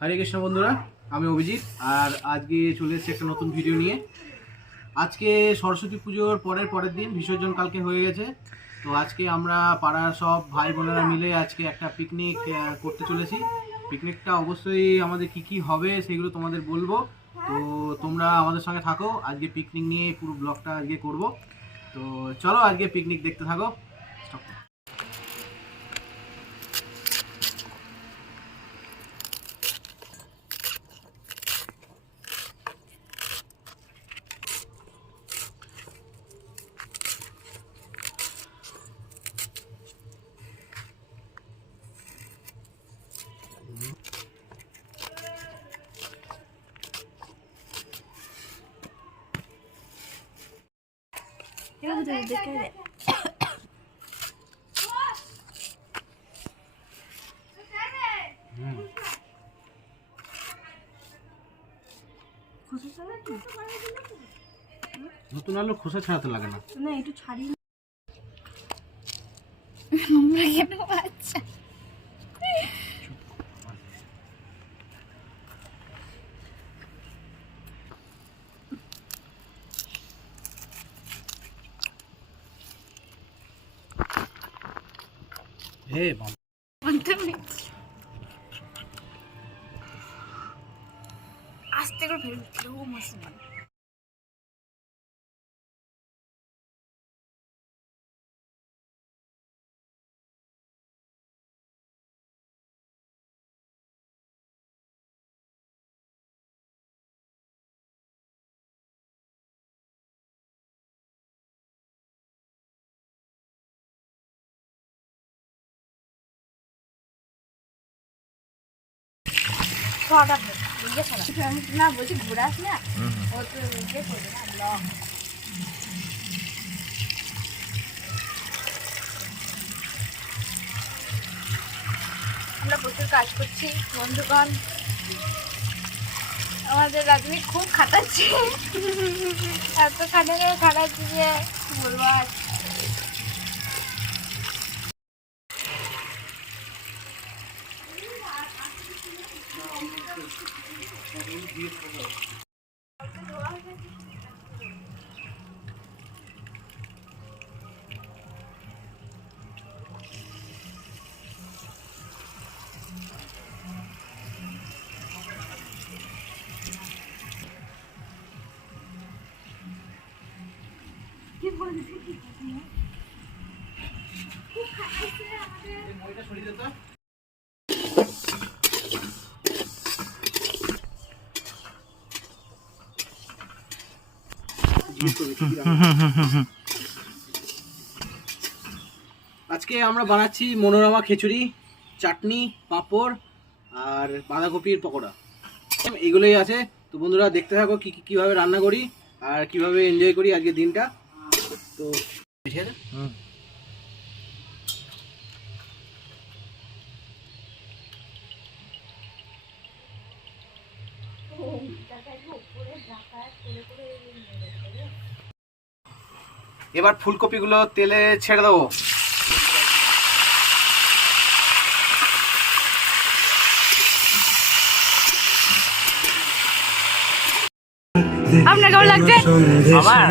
হরে কৃষ্ণ বন্ধুরা, আমি অভিজিৎ, আর আজকে চলে এসেছি একটা নতুন ভিডিও নিয়ে। আজকে সরস্বতী পুজোর পরের পরের দিন বিসর্জন কালকে হয়ে গেছে। তো আজকে আমরা পাড়ার সব ভাই বোনেরা মিলে আজকে একটা পিকনিক করতে চলেছি। পিকনিকটা অবশ্যই আমাদের কি কি হবে সেগুলো তোমাদের বলব। তো তোমরা আমাদের সঙ্গে থাকো, আজকে পিকনিক নিয়ে পুরো ব্লগটা আজকে করব। তো চলো আজকে পিকনিক দেখতে থাকো। Stop. Eu vou ver নতুন আলু খোসা ছাড়াতে লাগে না না একটু ছাড়িয়ে নোংরা কেন বাচ্চা হে বাবা বলতে আস্তে করে ফেলে দিল ও মুসলমান ছটা বুঝে ছটা না? বলছি ঘুরাস না? ও তো ইয়ে করবে না লং আমরা প্রচুর কাজ করছি বন্ধুগণ। আমাদের রাজনী খুব খাটাচ্ছে। এত খাটানো খাটাচ্ছে যে বলব আর? আজকে আমরা বানাচ্ছি মনোরমা খিচুড়ি, চাটনি, পাঁপড় আর বাঁধাকপির পকোড়া। এগুলোই আছে। তো বন্ধুরা, দেখতে থাকো কি কীভাবে রান্না করি আর কীভাবে এনজয় করি আজকে দিনটা। তো ঠিক আছে এবার ফুলকপিগুলো তেলে ছেড়ে দেবো। আপনার কেমন লাগছে? আমার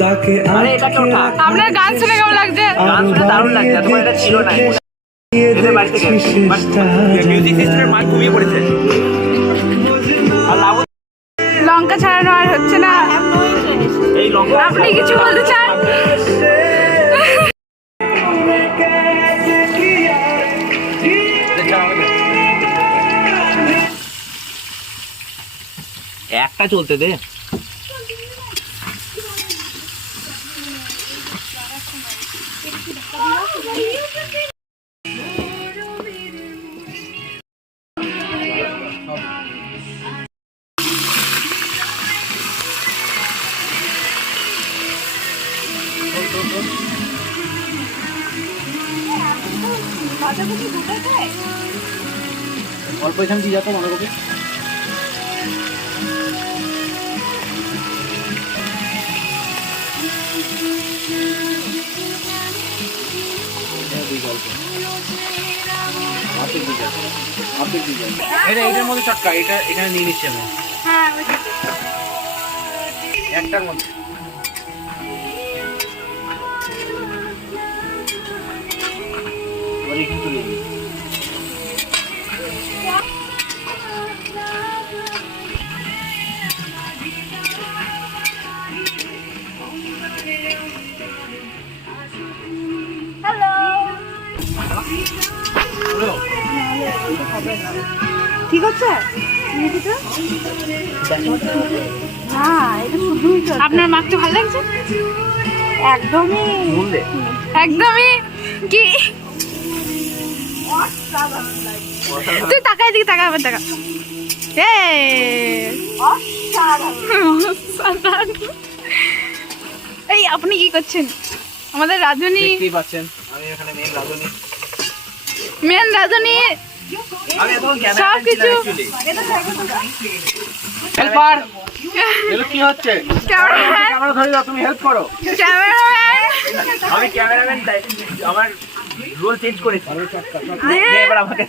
তাকে আপনার গান শুনে কেমন লাগছে? গান শুনে দারুণ লাগছে তোমার এটা ছিল না। মিউজিক সিস্টেমের পড়েছে। লঙ্কা ছাড়ানো আর হচ্ছে না। আপনি কিছু বলতে চান? একটা চলতে দে। অল্প এখান দিয়ে যাতো মনে করবি এটা এটার মধ্যে চটকা এটা এখানে নিয়ে নিচ্ছি আমি। হ্যাঁ। একটার মধ্যে। এবার ঠিক আছে? হ্যাঁ এটা শুধুই আপনার মাখতে ভালো লাগছে? একদমই। একদমই? কি? তুই তাকাই দিকে তাকা আবার তাকা। এ এই আপনি কি করছেন? আমাদের রাজনী পাচ্ছেন। আমি এখানে মেন রাঁধুনি মেন রাজনী সব কিছু হেল্পার কি হচ্ছে? ক্যামেরাম্যান ক্যামেরা ধরে দাও তুমি হেল্প করো। ক্যামেরাম্যান আমি ক্যামেরাম্যান আমার রোল চেঞ্জ করেছি। এবার আমাকে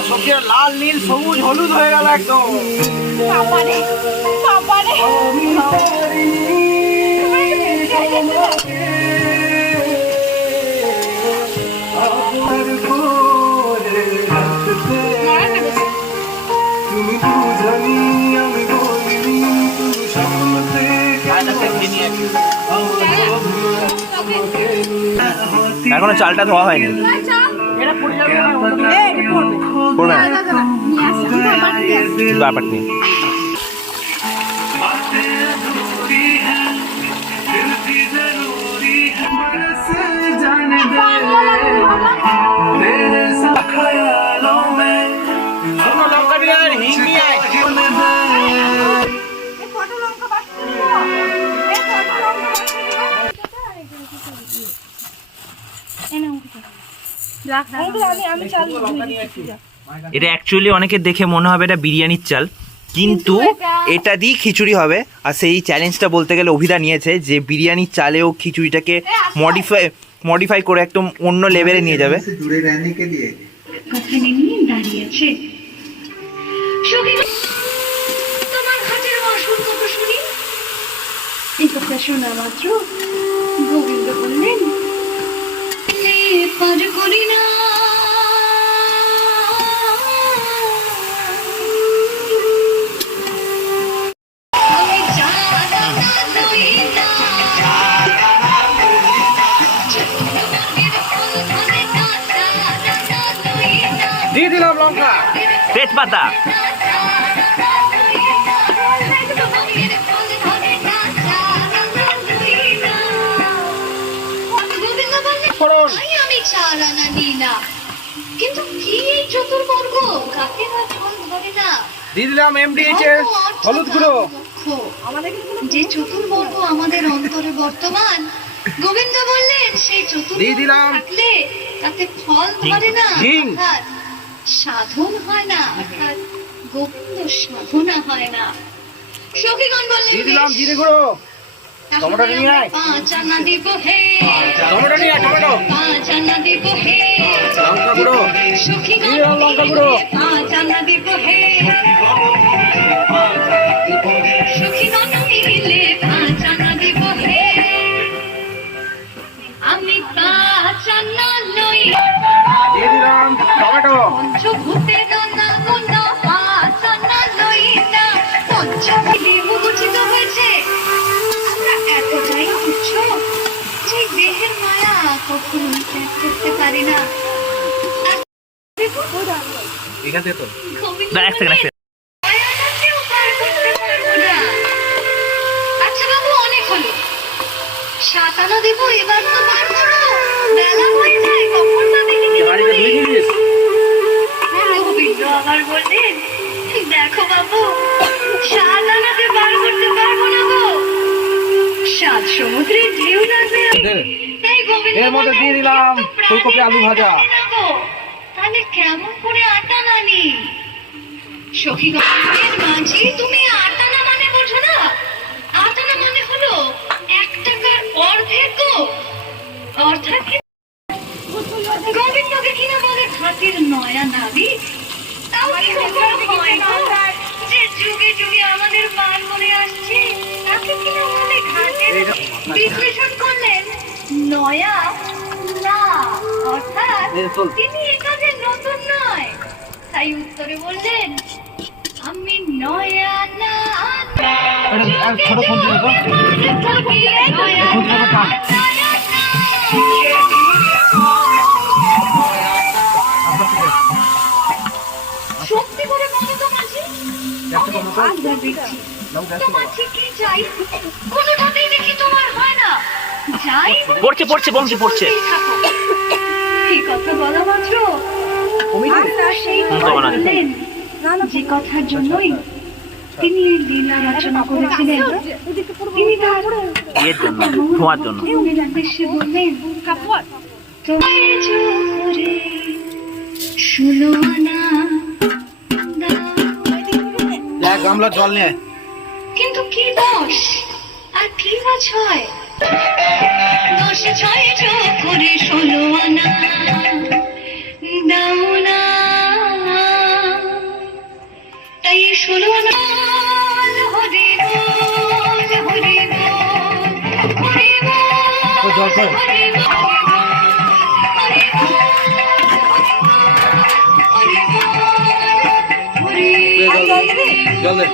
আর সবজি লাল নীল সবুজ হলুদ হয়ে গেল একদম। বাবারে বাবারে। এখনও চালটা ধোয়া হয়নি। না ব্যাপার নেই আর হিং নিয়ে আয়। এটা অ্যাকচুয়ালি অনেকে দেখে মনে হবে এটা বিরিয়ানির চাল। কিন্তু এটা। দিয়েই খিচুড়ি হবে। আর সেই চ্যালেঞ্জটা বলতে গেলে অভিধা নিয়েছে যে বিরিয়ানির চালেও খিচুড়িটাকে মডিফাই মডিফাই করে একদম অন্য লেভেলে নিয়ে যাবে। এই শোনা মাত্র। না করি না। দিয়ে দিলাম লঙ্কা তেজপাতা কিন্তু কি এই চতুর্বর্গ? কাকে না ফল ধরে না? দিয়ে দিলাম এমডিএইচ এর হলুদ গুঁড়ো। যে চতুর্বর্গ আমাদের অন্তরে বর্তমান গোবিন্দ বললেন সেই দিয়ে চতুর্বর্গ দিলাম। থাকলে তাতে ফল ধরে না? সাধন হয় না অর্থাৎ গোবিন্দ সাধনা হয় না। সখীগণ বললেন দিলাম জিরে গুঁড়ো। টমেটো নিয়ে আয়। আমরা পাঁচ আনা দিব হে। টমেটো নিয়ে আয়, টমেটো। পাঁচ আনা দিব হে। লঙ্কা গুঁড়ো। সখীগণ লঙ্কা গুঁড়ো। পাঁচ আনা দিব হে। সখীগণ মিলে পাঁচ দিব হে। আমি পাঁচ লই। দিয়ে দিলাম টমেটো। পঞ্চভূতের না গুণ লই না পঞ্চভূতি মায়া ত্যাগ করতে পারি না। দেখো, এখান থেকে তো না, এক সেকেন্ড, এক বললেন, মায়াটাকেও পার করতে পারব না। আচ্ছা বাবু অনেক সাত আনা দেবো এবার তো বার করো বেলা হয়ে যায় কখন পাবে কি বাড়িতে ধুয়ে দিয়েছিস গোবিন্দ আবার বললেন দেখো বাবু সাত বার করতে পারব না গো। সাত সমুদ্রে ঢেউ লাগবে এর মধ্যে দিয়ে দিলাম ফুলকপি আলু ভাজা। না। তাহলে কেমন করে আটা নানি? সখী গণের মাঝি তুমি আটানা মানে বোঝো না। আটানা মানে হলো এক টাকার অর্ধেক অর্থাৎ কি গোবিন্দকে কিনা বলে ঘাটের নয়া নাবি। তাও কি হয় যে যুগে যুগে আমাদের পার করে আসছে তাকে কিনা বলে ঘাটের বিশ্লেষণ করলেন নয়া? না অর্থাৎ তিনি এ কাজে নতুন নয়। তাই উত্তরে বললেন আমি নয়া না। সত্যি করে বলো তো মাঝি তোমার ঠিকই চাই। পড়ছে, পড়ছে, বংশী পড়ছে। কথা বলা মাত্র। বললেন, যে কথার জন্যই তিনি এই লীলা রচনা করেছিলেন। তিনি তার ইয়ের জন্য ধোঁয়ার জন্য। উদ্দেশ্যে বললেন তোমায় জোরে ষোলো আনা এক গামলা জল নিয়ে কিন্তু কি দোষ? আর কি বা ছয়? দশ ছয় করে ষোলো আনা দাও না তাই ষোলো আনা হরে হরে হরে হরে জল দে।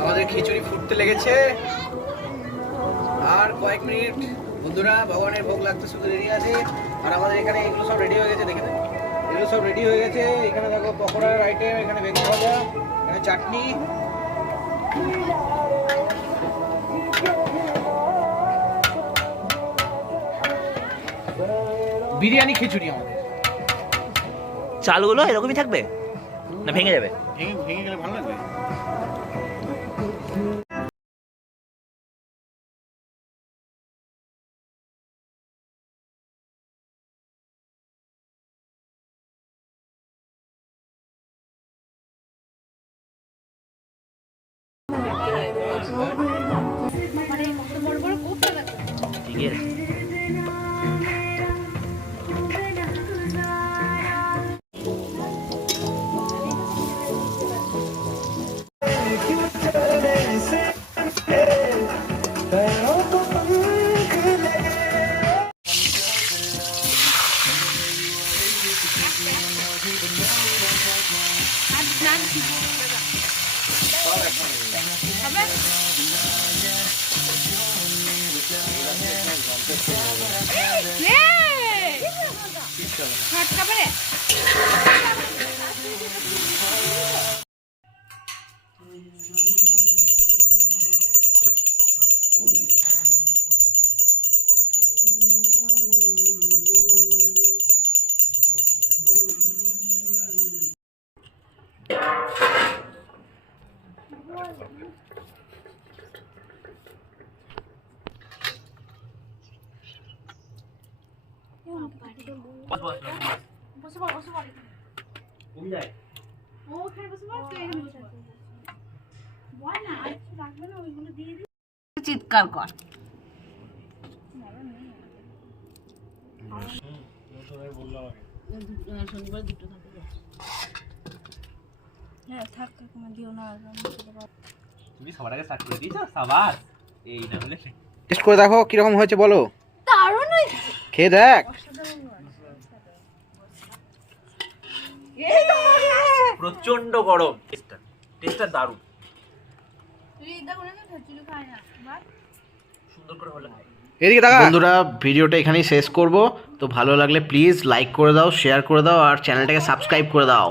আমাদের খিচুড়ি ফুটতে লেগেছে। আর কয়েক মিনিট। বন্ধুরা, ভগবানের ভোগ লাগতে শুধু রেডি আছে। আর আমাদের এখানে এগুলো সব রেডি হয়ে গেছে, দেখে এগুলো সব রেডি হয়ে গেছে। এখানে দেখো পকোড়ার আইটেম এখানে বেগুন ভাজা এখানে চাটনি। বিরিয়ানি খিচুড়ি আমাদের। চালগুলো এরকমই থাকবে? না ভেঙে যাবে? ভেঙে ভেঙে গেলে ভালো লাগবে? বস বস বসে পড় বসে পড়। কমে যায় ও ওখানে বসে পড় তুই এখানে বসে পড়। বল না আর কিছু লাগবে না ওইগুলো দিয়ে দিই। চিৎকার কর। শনিবার দুটো থাকে হ্যাঁ থাক কাকিমা দিও না। তুমি সবার আগে স্টার্ট করে দিয়েছ? সাবাস। এই না হলে টেস্ট করে দেখো কীরকম হয়েছে বলো। দারুণ হয়েছে। খেয়ে দেখ? প্রচণ্ড গরম। টেস্টটা টেস্টটা দারুণ তুই এটা করে না খিচুড়ি খাই না বাট সুন্দর করে হলে খাই এদিকে বন্ধুরা ভিডিওটা এখানেই শেষ করব। তো ভালো লাগলে প্লিজ লাইক করে দাও শেয়ার করে দাও আর চ্যানেলটাকে সাবস্ক্রাইব করে দাও।